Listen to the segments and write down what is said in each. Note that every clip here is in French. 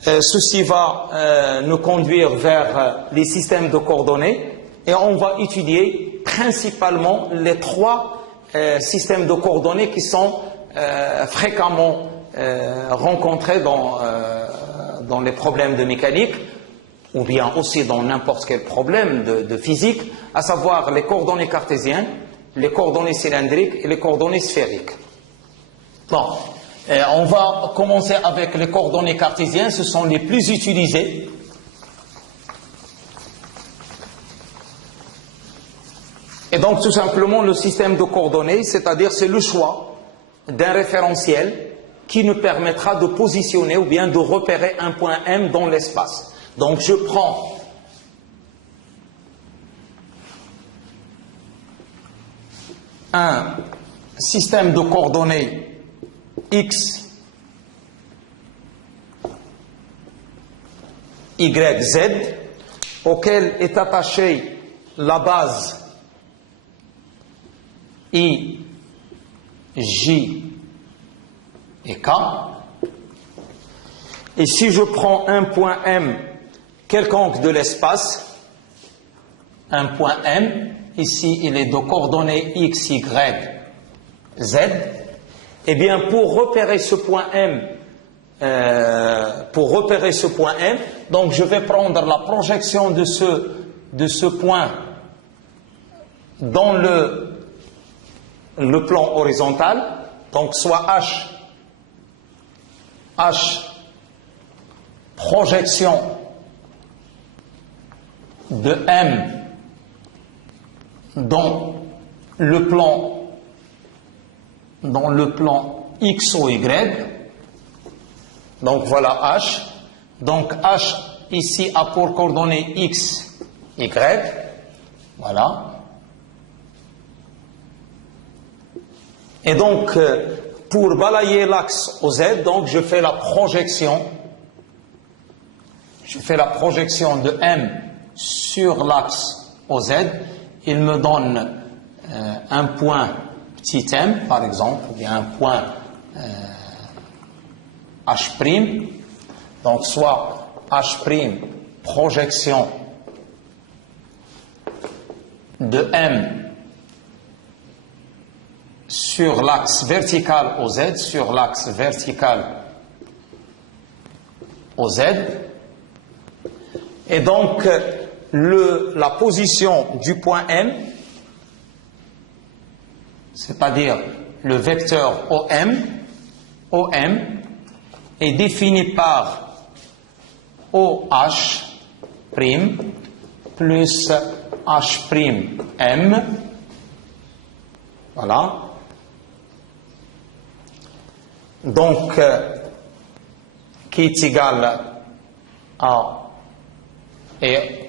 Ceci va nous conduire vers les systèmes de coordonnées et on va étudier principalement les trois systèmes de coordonnées qui sont fréquemment rencontrés dans les problèmes de mécanique ou bien aussi dans n'importe quel problème de physique, à savoir les coordonnées cartésiennes, les coordonnées cylindriques et les coordonnées sphériques. Bon. On va commencer avec les coordonnées cartésiennes, ce sont les plus utilisées. Et donc tout simplement le système de coordonnées, c'est-à-dire c'est le choix d'un référentiel qui nous permettra de positionner ou bien de repérer un point M dans l'espace. Donc je prends un système de coordonnées X, Y, Z, auquel est attachée la base I, J et K. Et si je prends un point M quelconque de l'espace, un point M, ici il est de coordonnées X, Y, Z, eh bien, pour repérer ce point M, donc je vais prendre la projection de ce point dans le plan horizontal, donc soit H projection de M dans le plan X ou Y, donc voilà H, donc H ici a pour coordonnées X, Y, voilà, et donc pour balayer l'axe au Z, donc je fais la projection de M sur l'axe au Z, il me donne un point petit m, par exemple, ou bien un point H', donc soit H', projection de M sur l'axe vertical au Z, sur l'axe vertical au Z, et donc la position du point M, c'est-à-dire le vecteur OM est défini par OH' plus H', voilà. Donc, qui est égal à et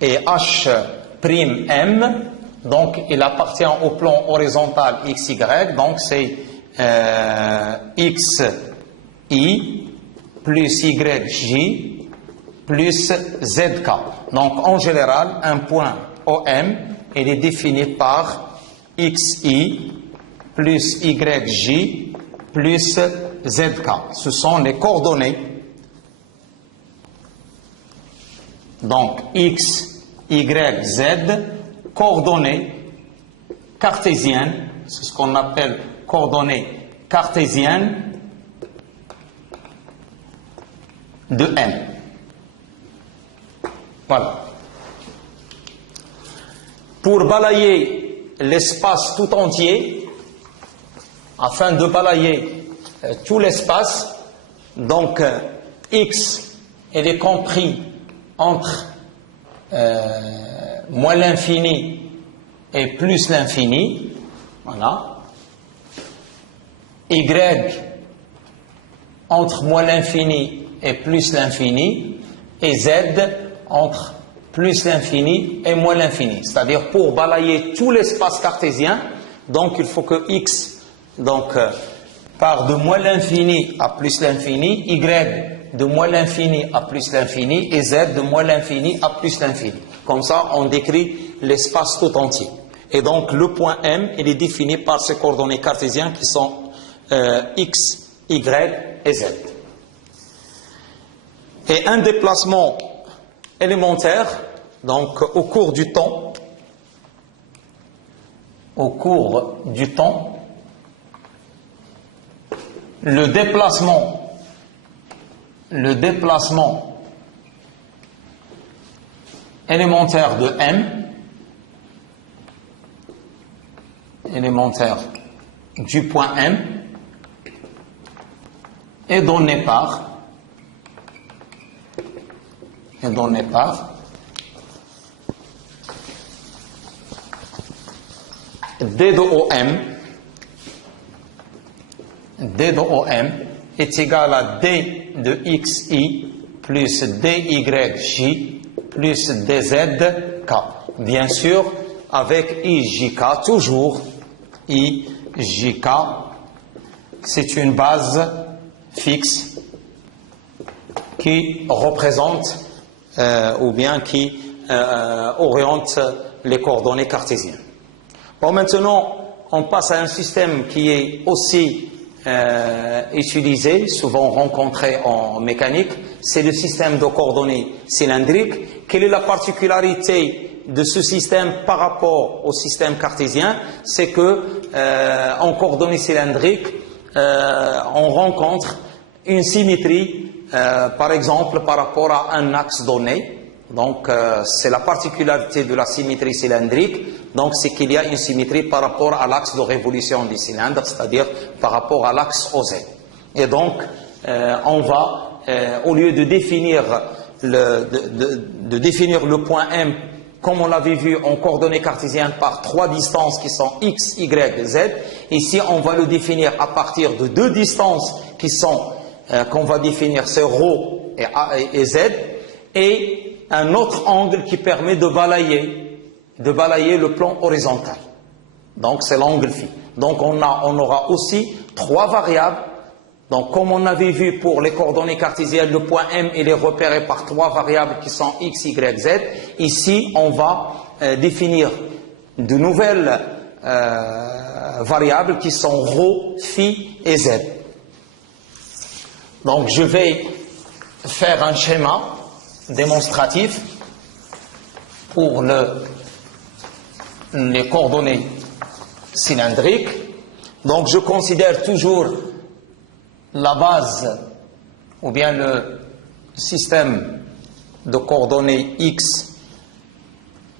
H', donc il appartient au plan horizontal XY, donc c'est XI plus YJ plus ZK. Donc en général, un point OM, il est défini par XI plus YJ plus ZK. Ce sont les coordonnées. Donc X, Y, Z, coordonnées cartésiennes, c'est ce qu'on appelle coordonnées cartésiennes de M. Voilà. Pour balayer l'espace tout entier, afin de balayer tout l'espace, donc X, elle est compris entre moins l'infini et plus l'infini, voilà. Y entre moins l'infini et plus l'infini, et Z entre plus l'infini et moins l'infini. C'est-à-dire pour balayer tout l'espace cartésien, donc il faut que X part de moins l'infini à plus l'infini, Y de moins l'infini à plus l'infini et Z de moins l'infini à plus l'infini. Comme ça, on décrit l'espace tout entier. Et donc, le point M, il est défini par ces coordonnées cartésiennes qui sont X, Y et Z. Et un déplacement élémentaire, donc au cours du temps, le déplacement élémentaire de M, élémentaire du point M, est donné par D de OM. D de OM est égal à D de XI plus DYJ plus DZK. Bien sûr, avec IJK, toujours IJK, c'est une base fixe qui représente ou bien qui oriente les coordonnées cartésiennes. Bon, maintenant, on passe à un système qui est aussi utilisé, souvent rencontré en mécanique, c'est le système de coordonnées cylindriques. Quelle est la particularité de ce système par rapport au système cartésien? C'est que en coordonnées cylindriques, on rencontre une symétrie, par exemple, par rapport à un axe donné. Donc, c'est la particularité de la symétrie cylindrique. Donc, c'est qu'il y a une symétrie par rapport à l'axe de révolution du cylindre, c'est-à-dire par rapport à l'axe OZ. Et donc, on va, au lieu de définir le point M, comme on l'avait vu en coordonnées cartésiennes par trois distances qui sont X, Y, Z, ici, on va le définir à partir de deux distances qui sont, qu'on va définir, c'est ρ et Z, et un autre angle qui permet de balayer le plan horizontal. Donc, c'est l'angle phi. Donc, on aura aussi trois variables. Donc, comme on avait vu pour les coordonnées cartésiennes, le point M, il est repéré par trois variables qui sont X, Y, Z. Ici, on va définir de nouvelles variables qui sont ρ, phi et Z. Donc, je vais faire un schéma démonstratif pour les coordonnées cylindriques. Donc, je considère toujours la base ou bien le système de coordonnées X,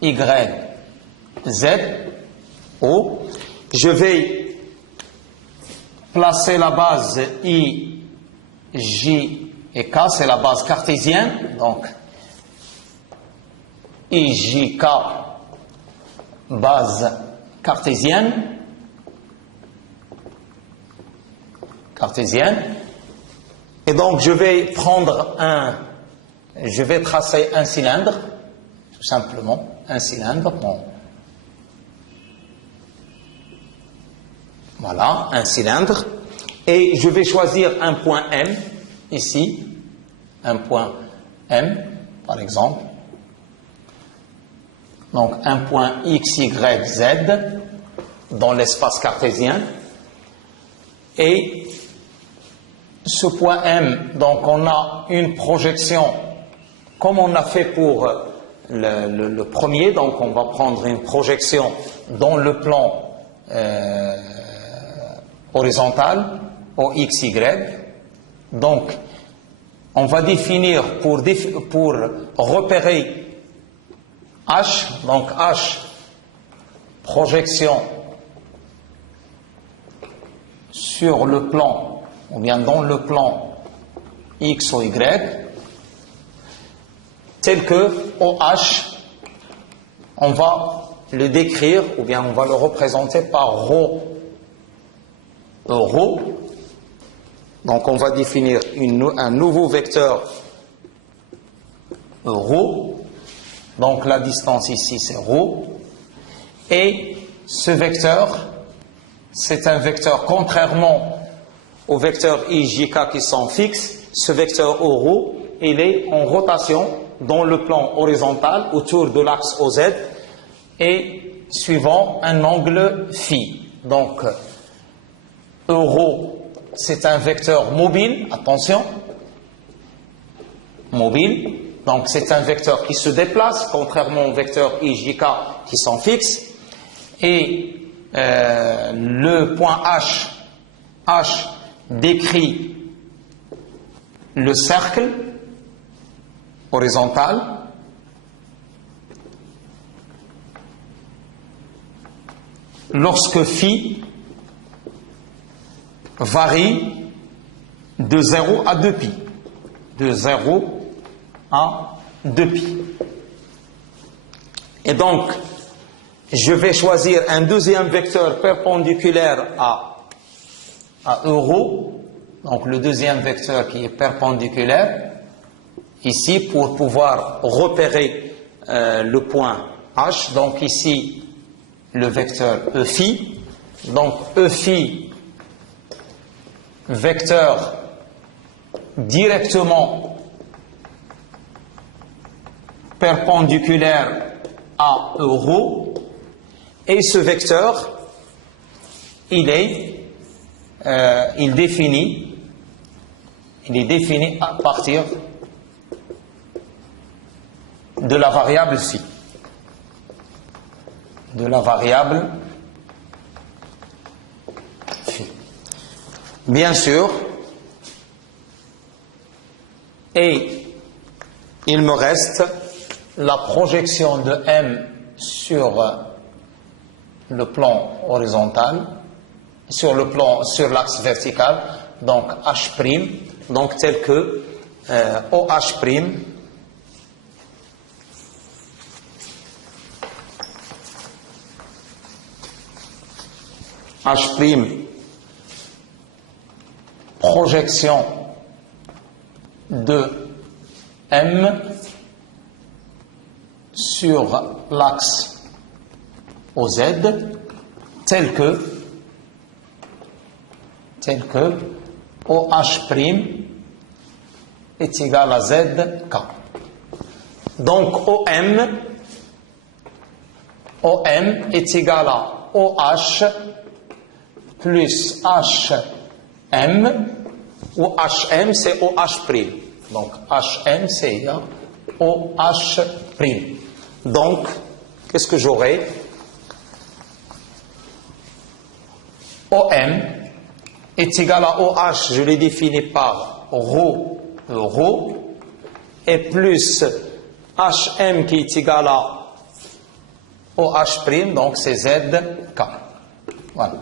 Y, Z, O. Je vais placer la base I, J et K, c'est la base cartésienne. Donc, I, J, K, base cartésienne. Et donc, je vais tracer un cylindre, tout simplement, un cylindre. Bon. Voilà, un cylindre. Et je vais choisir un point M, ici, un point M, par exemple. Donc, un point X, Y, Z, dans l'espace cartésien. Et ce point M, donc on a une projection, comme on a fait pour le premier, donc on va prendre une projection dans le plan horizontal, au XY. Donc, on va définir pour repérer H, donc H, projection sur le plan, ou bien dans le plan X ou Y, tel que OH, on va le décrire, ou bien on va le représenter par ρ, ρ. Donc on va définir un nouveau vecteur ρ. Donc la distance ici c'est ρ. Et ce vecteur, c'est un vecteur, contrairement aux vecteurs I, J, K qui sont fixes, ce vecteur ρ, il est en rotation dans le plan horizontal autour de l'axe OZ et suivant un angle phi. Donc, ρ, c'est un vecteur mobile, attention, mobile. Donc c'est un vecteur qui se déplace, contrairement aux vecteurs I, J, K qui sont fixes. Et le point H décrit le cercle horizontal. Lorsque phi varie de 0 à 2pi. De 0 à 2pi. Et donc, je vais choisir un deuxième vecteur perpendiculaire à euro. Donc, le deuxième vecteur qui est perpendiculaire, ici, pour pouvoir repérer le point H. Donc, ici, le vecteur E phi. Donc, E phi, vecteur directement perpendiculaire à euro, et ce vecteur il est défini à partir de la variable phi, bien sûr. Et il me reste la projection de M sur le plan horizontal, sur l'axe vertical, donc H', donc tel que OH', H', projection de M sur l'axe OZ, tel que OH' est égal à ZK. Donc OM est égal à OH plus HM, ou HM c'est OH'. Donc HM c'est égal à OH'. Donc, qu'est-ce que j'aurai? OM est égal à OH, je l'ai défini par ρ, et plus HM qui est égal à OH', donc c'est ZK. Voilà.